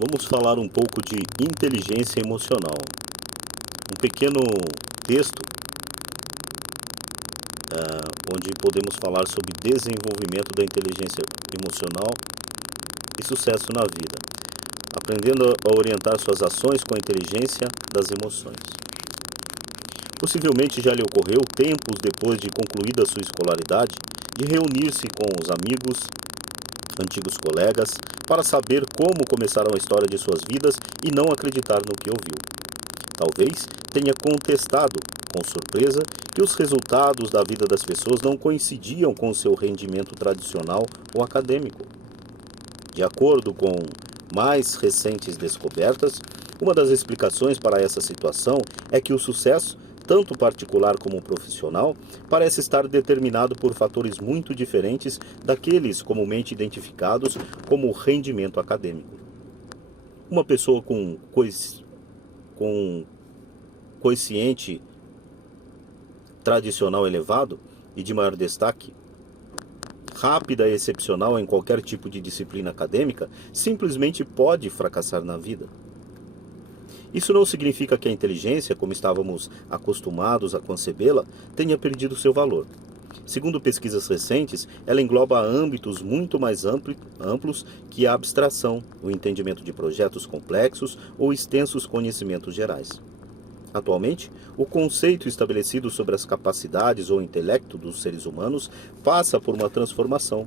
Vamos falar um pouco de inteligência emocional. Um pequeno texto onde podemos falar sobre desenvolvimento da inteligência emocional e sucesso na vida, aprendendo a orientar suas ações com a inteligência das emoções. Possivelmente já lhe ocorreu, tempos depois de concluída sua escolaridade, de reunir-se com os amigos, antigos colegas, para saber como começaram a história de suas vidas e não acreditar no que ouviu. Talvez tenha contestado, com surpresa, que os resultados da vida das pessoas não coincidiam com o seu rendimento tradicional ou acadêmico. De acordo com mais recentes descobertas, uma das explicações para essa situação é que o sucesso, tanto particular como profissional, parece estar determinado por fatores muito diferentes daqueles comumente identificados como rendimento acadêmico. Uma pessoa com quociente tradicional elevado e de maior destaque, rápida e excepcional em qualquer tipo de disciplina acadêmica, simplesmente pode fracassar na vida. Isso não significa que a inteligência, como estávamos acostumados a concebê-la, tenha perdido seu valor. Segundo pesquisas recentes, ela engloba âmbitos muito mais amplos que a abstração, o entendimento de projetos complexos ou extensos conhecimentos gerais. Atualmente, o conceito estabelecido sobre as capacidades ou intelecto dos seres humanos passa por uma transformação.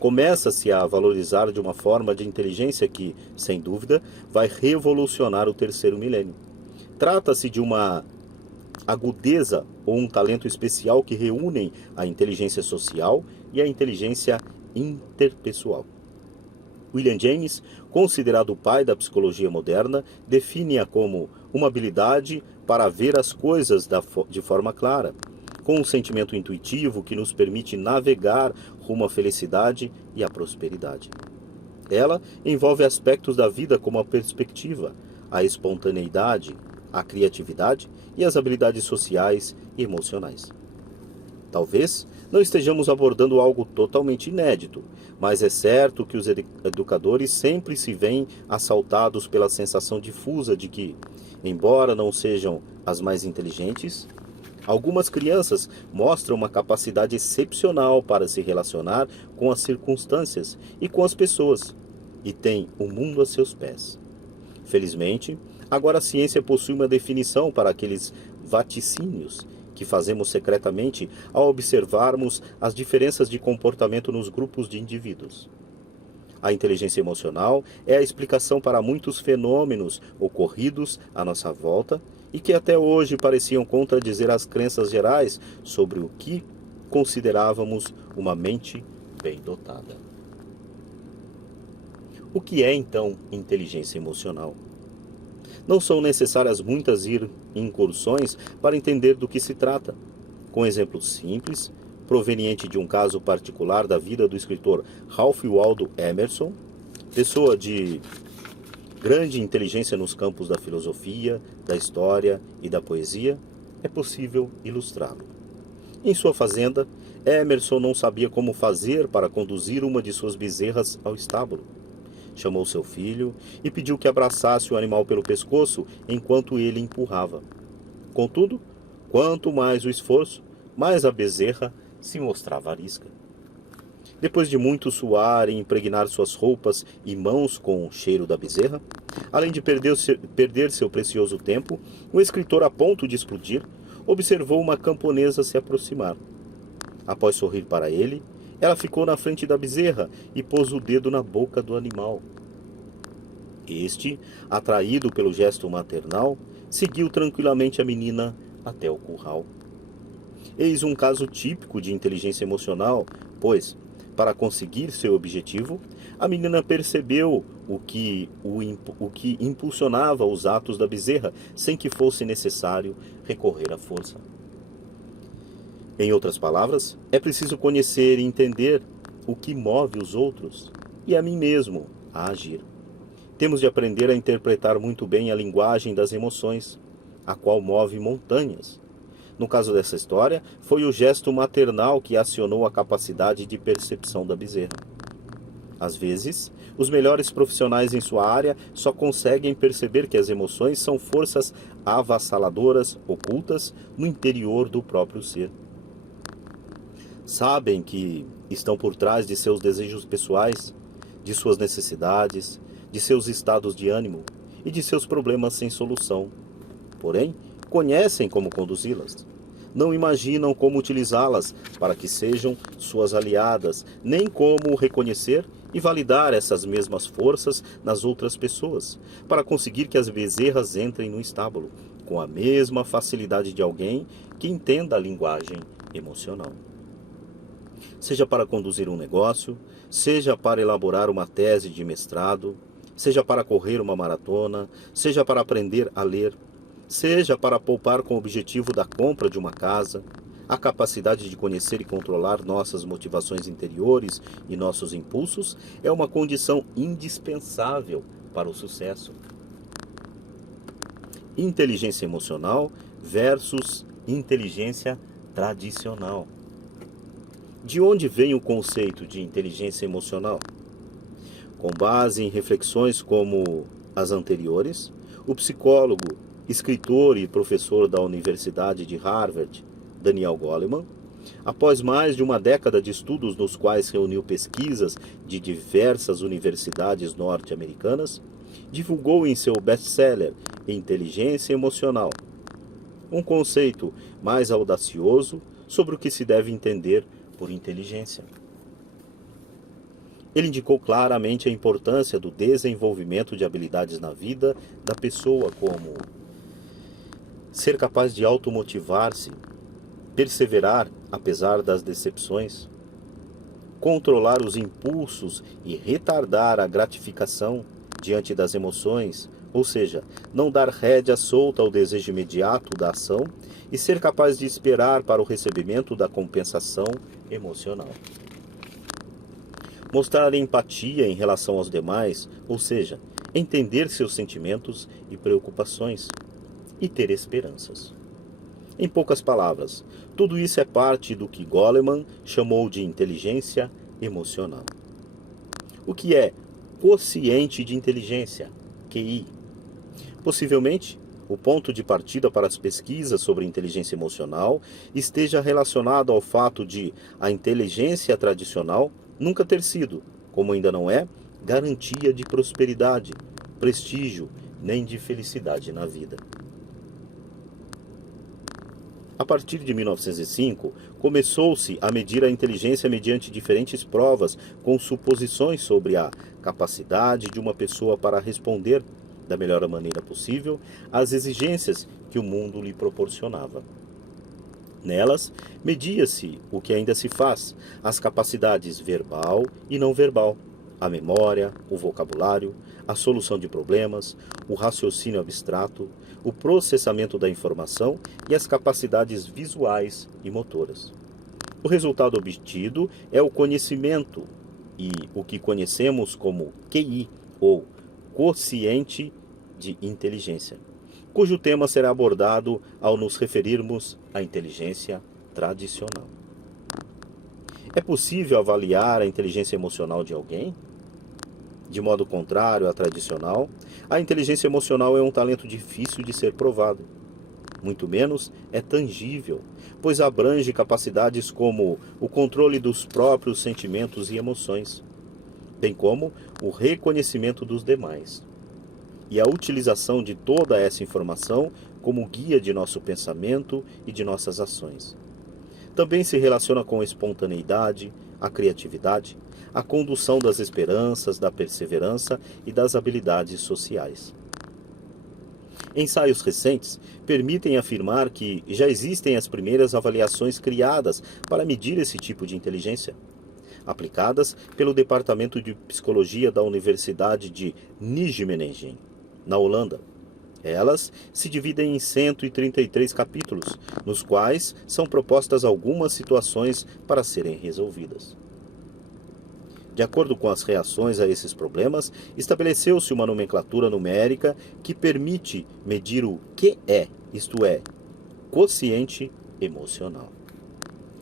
Começa-se a valorizar de uma forma de inteligência que, sem dúvida, vai revolucionar o terceiro milênio. Trata-se de uma agudeza ou um talento especial que reúnem a inteligência social e a inteligência interpessoal. William James, considerado o pai da psicologia moderna, define-a como uma habilidade para ver as coisas de forma clara, com um sentimento intuitivo que nos permite navegar rumo à felicidade e à prosperidade. Ela envolve aspectos da vida como a perspectiva, a espontaneidade, a criatividade e as habilidades sociais e emocionais. Talvez não estejamos abordando algo totalmente inédito, mas é certo que os educadores sempre se veem assaltados pela sensação difusa de que, embora não sejam as mais inteligentes, algumas crianças mostram uma capacidade excepcional para se relacionar com as circunstâncias e com as pessoas, e têm o mundo a seus pés. Felizmente, agora a ciência possui uma definição para aqueles vaticínios que fazemos secretamente ao observarmos as diferenças de comportamento nos grupos de indivíduos. A inteligência emocional é a explicação para muitos fenômenos ocorridos à nossa volta e que até hoje pareciam contradizer as crenças gerais sobre o que considerávamos uma mente bem dotada. O que é, então, inteligência emocional? Não são necessárias muitas incursões para entender do que se trata. Com exemplos simples, proveniente de um caso particular da vida do escritor Ralph Waldo Emerson, pessoa de grande inteligência nos campos da filosofia, da história e da poesia, é possível ilustrá-lo. Em sua fazenda, Emerson não sabia como fazer para conduzir uma de suas bezerras ao estábulo. Chamou seu filho e pediu que abraçasse o animal pelo pescoço enquanto ele empurrava. Contudo, quanto mais o esforço, mais a bezerra se mostrava arisca. Depois de muito suar e impregnar suas roupas e mãos com o cheiro da bezerra, além de perder seu precioso tempo, o escritor, a ponto de explodir, observou uma camponesa se aproximar. Após sorrir para ele, ela ficou na frente da bezerra e pôs o dedo na boca do animal. Este, atraído pelo gesto maternal, seguiu tranquilamente a menina até o curral. Eis um caso típico de inteligência emocional, pois, para conseguir seu objetivo, a menina percebeu o que impulsionava os atos da bezerra, sem que fosse necessário recorrer à força. Em outras palavras, é preciso conhecer e entender o que move os outros e a mim mesmo a agir. Temos de aprender a interpretar muito bem a linguagem das emoções, a qual move montanhas. No caso dessa história, foi o gesto maternal que acionou a capacidade de percepção da bezerra. Às vezes, os melhores profissionais em sua área só conseguem perceber que as emoções são forças avassaladoras ocultas no interior do próprio ser. Sabem que estão por trás de seus desejos pessoais, de suas necessidades, de seus estados de ânimo e de seus problemas sem solução. Porém, conhecem como conduzi-las. Não imaginam como utilizá-las para que sejam suas aliadas, nem como reconhecer e validar essas mesmas forças nas outras pessoas, para conseguir que as bezerras entrem no estábulo, com a mesma facilidade de alguém que entenda a linguagem emocional. Seja para conduzir um negócio, seja para elaborar uma tese de mestrado, seja para correr uma maratona, seja para aprender a ler, seja para poupar com o objetivo da compra de uma casa, a capacidade de conhecer e controlar nossas motivações interiores e nossos impulsos é uma condição indispensável para o sucesso. Inteligência emocional versus inteligência tradicional. De onde vem o conceito de inteligência emocional? Com base em reflexões como as anteriores, o psicólogo, escritor e professor da Universidade de Harvard, Daniel Goleman, após mais de uma década de estudos nos quais reuniu pesquisas de diversas universidades norte-americanas, divulgou em seu best-seller Inteligência Emocional, um conceito mais audacioso sobre o que se deve entender por inteligência. Ele indicou claramente a importância do desenvolvimento de habilidades na vida da pessoa, como ser capaz de automotivar-se, perseverar apesar das decepções, controlar os impulsos e retardar a gratificação diante das emoções, ou seja, não dar rédea solta ao desejo imediato da ação e ser capaz de esperar para o recebimento da compensação emocional. Mostrar empatia em relação aos demais, ou seja, entender seus sentimentos e preocupações e ter esperanças. Em poucas palavras, tudo isso é parte do que Goleman chamou de inteligência emocional. O que é quociente de inteligência, QI? Possivelmente, o ponto de partida para as pesquisas sobre inteligência emocional esteja relacionado ao fato de a inteligência tradicional nunca ter sido, como ainda não é, garantia de prosperidade, prestígio, nem de felicidade na vida. A partir de 1905, começou-se a medir a inteligência mediante diferentes provas com suposições sobre a capacidade de uma pessoa para responder da melhor maneira possível às exigências que o mundo lhe proporcionava. Nelas, media-se o que ainda se faz, as capacidades verbal e não verbal, a memória, o vocabulário, a solução de problemas, o raciocínio abstrato, o processamento da informação e as capacidades visuais e motoras. O resultado obtido é o conhecimento e o que conhecemos como QI, ou quociente de inteligência, cujo tema será abordado ao nos referirmos à inteligência tradicional. É possível avaliar a inteligência emocional de alguém? De modo contrário à tradicional, a inteligência emocional é um talento difícil de ser provado. Muito menos é tangível, pois abrange capacidades como o controle dos próprios sentimentos e emoções, bem como o reconhecimento dos demais, e a utilização de toda essa informação como guia de nosso pensamento e de nossas ações. Também se relaciona com a espontaneidade, a criatividade, a condução das esperanças, da perseverança e das habilidades sociais. Ensaios recentes permitem afirmar que já existem as primeiras avaliações criadas para medir esse tipo de inteligência, aplicadas pelo Departamento de Psicologia da Universidade de Nijmegen, na Holanda. Elas se dividem em 133 capítulos, nos quais são propostas algumas situações para serem resolvidas. De acordo com as reações a esses problemas, estabeleceu-se uma nomenclatura numérica que permite medir o QE, isto é, quociente emocional.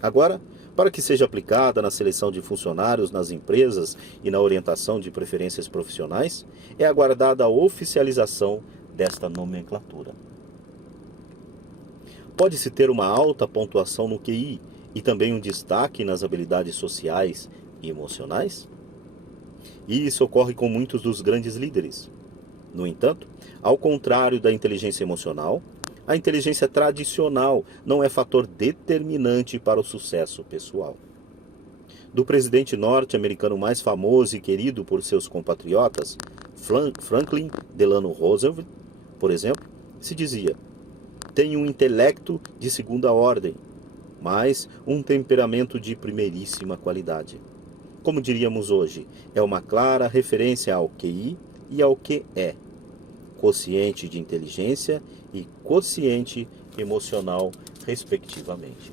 Agora, para que seja aplicada na seleção de funcionários nas empresas e na orientação de preferências profissionais, é aguardada a oficialização desta nomenclatura. Pode-se ter uma alta pontuação no QI e também um destaque nas habilidades sociais e emocionais? E isso ocorre com muitos dos grandes líderes. No entanto, ao contrário da inteligência emocional, a inteligência tradicional não é fator determinante para o sucesso pessoal. Do presidente norte-americano mais famoso e querido por seus compatriotas, Franklin Delano Roosevelt, por exemplo, se dizia: "Tenho um intelecto de segunda ordem, mas um temperamento de primeiríssima qualidade." Como diríamos hoje, é uma clara referência ao QI e ao QE, quociente de inteligência e quociente emocional, respectivamente.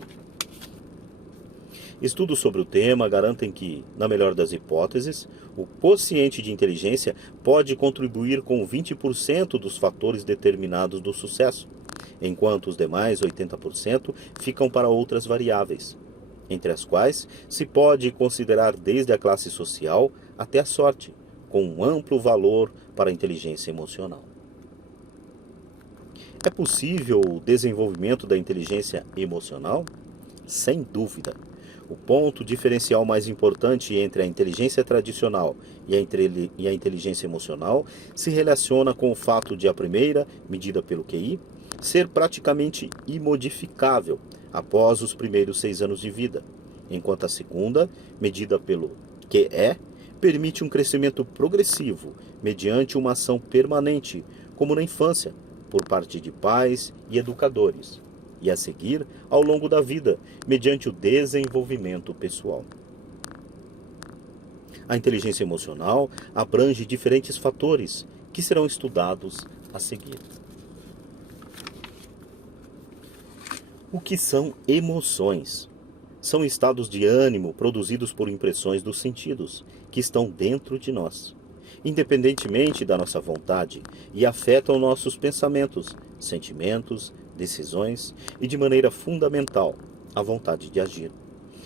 Estudos sobre o tema garantem que, na melhor das hipóteses, o quociente de inteligência pode contribuir com 20% dos fatores determinados do sucesso, enquanto os demais 80% ficam para outras variáveis, entre as quais se pode considerar desde a classe social até a sorte, com um amplo valor para a inteligência emocional. É possível o desenvolvimento da inteligência emocional? Sem dúvida. O ponto diferencial mais importante entre a inteligência tradicional e a inteligência emocional se relaciona com o fato de a primeira, medida pelo QI, ser praticamente imodificável após os primeiros 6 anos de vida, enquanto a segunda, medida pelo QE, permite um crescimento progressivo mediante uma ação permanente, como na infância, por parte de pais e educadores, e a seguir ao longo da vida, mediante o desenvolvimento pessoal. A inteligência emocional abrange diferentes fatores que serão estudados a seguir. O que são emoções? São estados de ânimo produzidos por impressões dos sentidos, que estão dentro de nós, independentemente da nossa vontade, e afetam nossos pensamentos, sentimentos, decisões e, de maneira fundamental, a vontade de agir.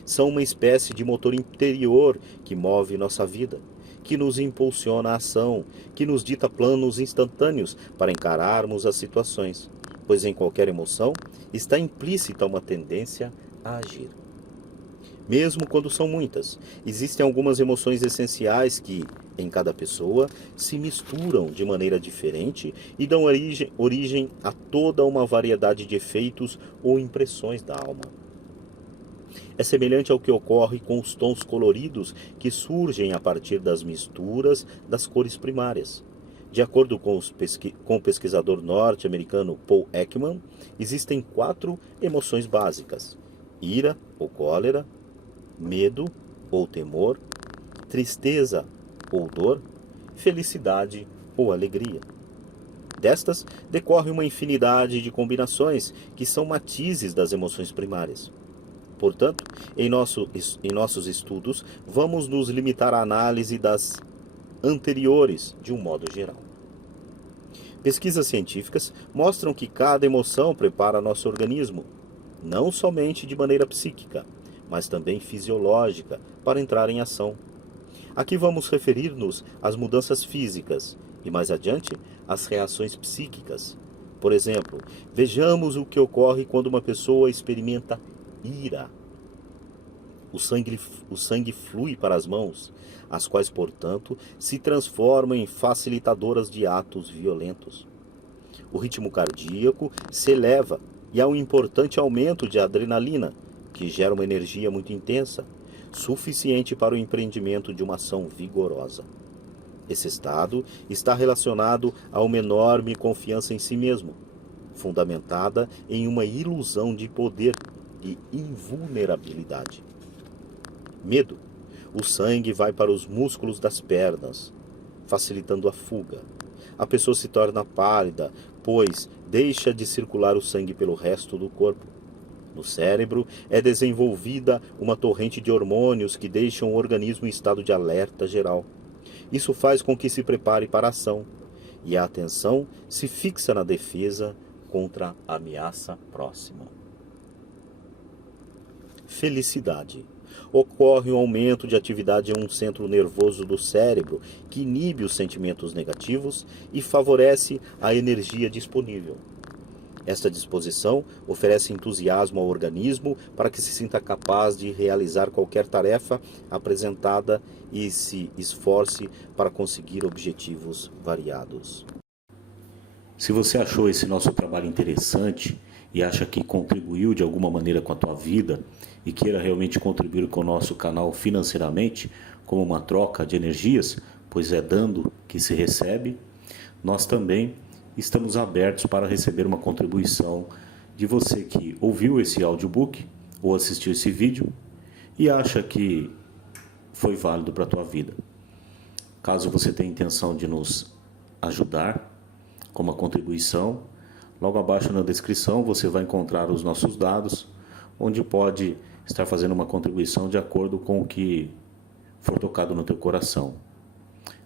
São uma espécie de motor interior que move nossa vida, que nos impulsiona a ação, que nos dita planos instantâneos para encararmos as situações, pois em qualquer emoção está implícita uma tendência a agir. Mesmo quando são muitas, existem algumas emoções essenciais que, em cada pessoa, se misturam de maneira diferente e dão origem a toda uma variedade de efeitos ou impressões da alma. É semelhante ao que ocorre com os tons coloridos que surgem a partir das misturas das cores primárias. De acordo com o pesquisador norte-americano Paul Ekman, existem 4 emoções básicas: ira ou cólera, medo ou temor, tristeza ou dor, felicidade ou alegria. Destas, decorre uma infinidade de combinações que são matizes das emoções primárias. Portanto, em nossos estudos, vamos nos limitar à análise das anteriores de um modo geral. Pesquisas científicas mostram que cada emoção prepara nosso organismo, não somente de maneira psíquica, mas também fisiológica, para entrar em ação. Aqui vamos referir-nos às mudanças físicas e, mais adiante, às reações psíquicas. Por exemplo, vejamos o que ocorre quando uma pessoa experimenta ira. O sangue flui para as mãos, as quais, portanto, se transformam em facilitadoras de atos violentos. O ritmo cardíaco se eleva e há um importante aumento de adrenalina, que gera uma energia muito intensa, suficiente para o empreendimento de uma ação vigorosa. Esse estado está relacionado a uma enorme confiança em si mesmo, fundamentada em uma ilusão de poder e invulnerabilidade. Medo. O sangue vai para os músculos das pernas, facilitando a fuga. A pessoa se torna pálida, pois deixa de circular o sangue pelo resto do corpo. No cérebro é desenvolvida uma torrente de hormônios que deixam o organismo em estado de alerta geral. Isso faz com que se prepare para a ação, e a atenção se fixa na defesa contra a ameaça próxima. felicidade. Ocorre um aumento de atividade em um centro nervoso do cérebro que inibe os sentimentos negativos e favorece a energia disponível. Esta disposição oferece entusiasmo ao organismo para que se sinta capaz de realizar qualquer tarefa apresentada e se esforce para conseguir objetivos variados. Se você achou esse nosso trabalho interessante e acha que contribuiu de alguma maneira com a tua vida e queira realmente contribuir com o nosso canal financeiramente, como uma troca de energias, pois é dando que se recebe, nós também estamos abertos para receber uma contribuição de você que ouviu esse audiobook ou assistiu esse vídeo e acha que foi válido para a tua vida. Caso você tenha intenção de nos ajudar com uma contribuição, logo abaixo na descrição você vai encontrar os nossos dados, onde pode estar fazendo uma contribuição de acordo com o que for tocado no teu coração.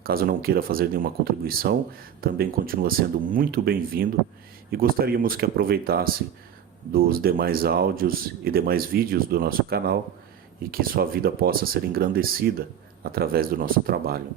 Caso não queira fazer nenhuma contribuição, também continua sendo muito bem-vindo e gostaríamos que aproveitasse dos demais áudios e demais vídeos do nosso canal e que sua vida possa ser engrandecida através do nosso trabalho.